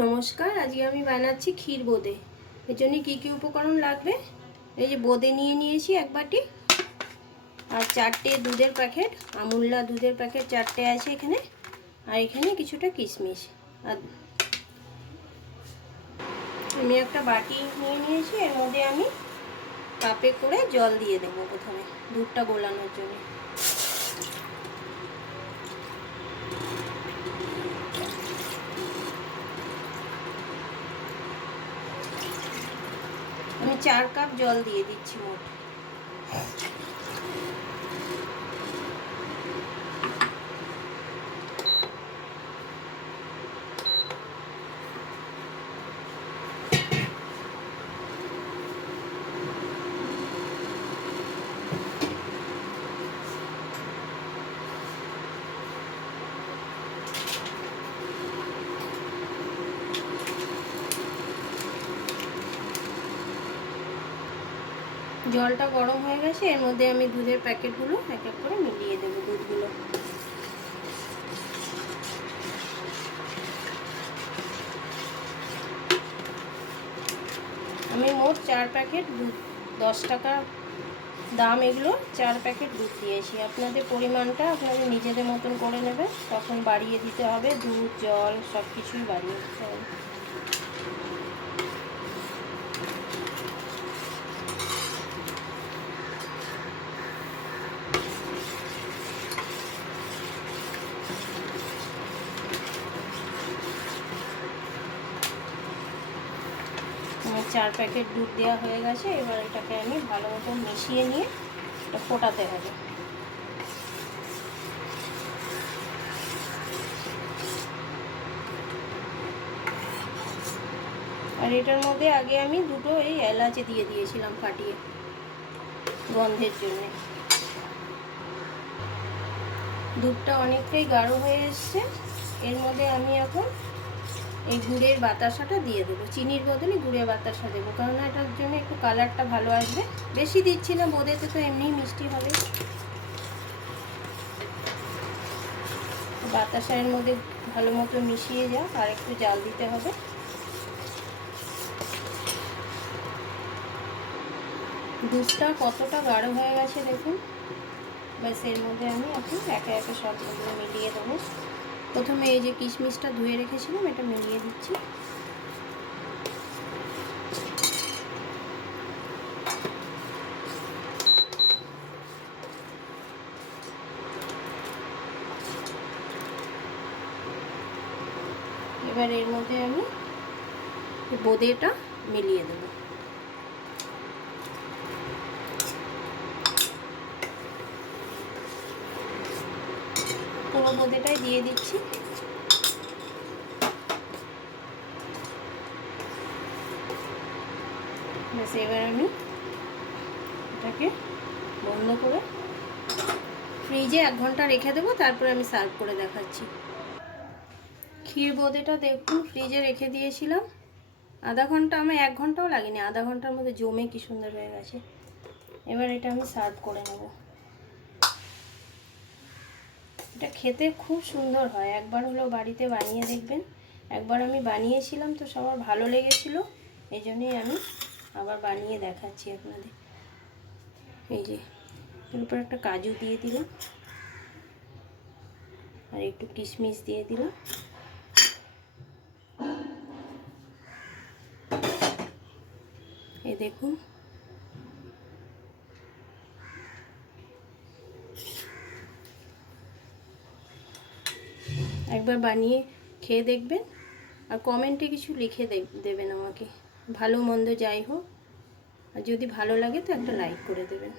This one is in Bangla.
নমস্কার, আজকে আমি বানাচ্ছি ক্ষীর বোঁদে। এর জন্য কী কী উপকরণ লাগবে, এই যে বোঁদে নিয়ে নিয়েছি এক বাটি, আর 4টে দুধের প্যাকেট, আমুল্লা দুধের প্যাকেট 4টে আছে এখানে, আর এখানে কিছুটা কিশমিশ। আর আমি একটা বাটি নিয়ে নিয়েছি, এর মধ্যে আমি কাপে করে জল দিয়ে দেবো প্রথমে দুধটা গোলানোর জন্য। আমি 4 কাপ জল দিয়ে দিচ্ছি মোট। জলটা গরম হয়ে গেছে, এর মধ্যে আমি দুধের প্যাকেটগুলো এক এক করে মিলিয়ে দেবো দুধগুলো। আমি মোট 4 প্যাকেট দুধ, 10 টাকা দাম এগুলো, 4 প্যাকেট দুধ দিয়েছি। আপনাদের পরিমাণটা আপনাদের নিজেদের মতন করে নেবে, তখন বাড়িয়ে দিতে হবে, দুধ জল সব কিছুই বাড়িয়ে দিতে হবে। আমার 4 প্যাকেট দুধ দেওয়া হয়ে গেছে, এবার এটাকে আমি ভালো মতো মিশিয়ে নিয়ে এটা ফোটাতে হবে। আর এটার মধ্যে আগে আমি দুটো এই এলাচ দিয়ে দিয়েছিলাম ফাটিয়ে, গন্ধের জন্য। দুধটা অনেকটাই গাঢ় হয়ে এসছে, এর মধ্যে আমি এখন এই গুড়ের বাতাসাটা দিয়ে দেবো। চিনির বদলে গুড়ের বাতাসা দেবো, কারণ এটার জন্য একটু কালারটা ভালো আসবে। বেশি দিচ্ছি না, বোঁদেতে তো এমনিই মিষ্টি হবে। বাতাসা এর মধ্যে ভালো মতো মিশিয়ে যাক, আর একটু জাল দিতে হবে। দুধটা কতটা গাঢ় হয়ে গেছে দেখুন। ব্যাস, এর মধ্যে আমি এখন একে একে সবগুলো মিলিয়ে দেবো। প্রথমে এই যে কিশমিশটা ধুয়ে রেখেছিলাম, এটা মিলিয়ে দিচ্ছি। এবার এর মধ্যে আমি বোঁদেটা মিলিয়ে দেবো। পুরো বোঁদেটাই দিয়ে দিচ্ছি। ব্যাস, এবার আমি এটাকে বন্ধ করে ফ্রিজে 1 ঘন্টা রেখে দেবো, তারপরে আমি সার্ভ করে দেখাচ্ছি। ক্ষীর বোঁদেটা দেখুন ফ্রিজে রেখে দিয়েছিলাম আধা ঘন্টা, আমার 1 ঘন্টাও লাগেনি, আধা ঘন্টার মধ্যে জমে কি সুন্দর হয়ে গেছে। এবার এটা আমি সার্ভ করে নেব। এটা খেতে খুব সুন্দর হয়, একবার হলেও বাড়িতে বানিয়ে দেখবেন। একবার আমি বানিয়েছিলাম তো সবার ভালো লেগেছিল, এই জন্যই আমি আবার বানিয়ে দেখাচ্ছি আপনাদের। এই যে এর উপর একটা কাজু দিয়ে দিলাম, আর একটু কিশমিশ দিয়ে দিলাম। এই দেখুন, একবার বানিয়ে খেয়ে দেখবেন, আর কমেন্টে কিছু লিখে দেবেন আমাকে, ভালো মন্দ যাই হোক। আর যদি ভালো লাগে তো একটা লাইক করে দেবেন।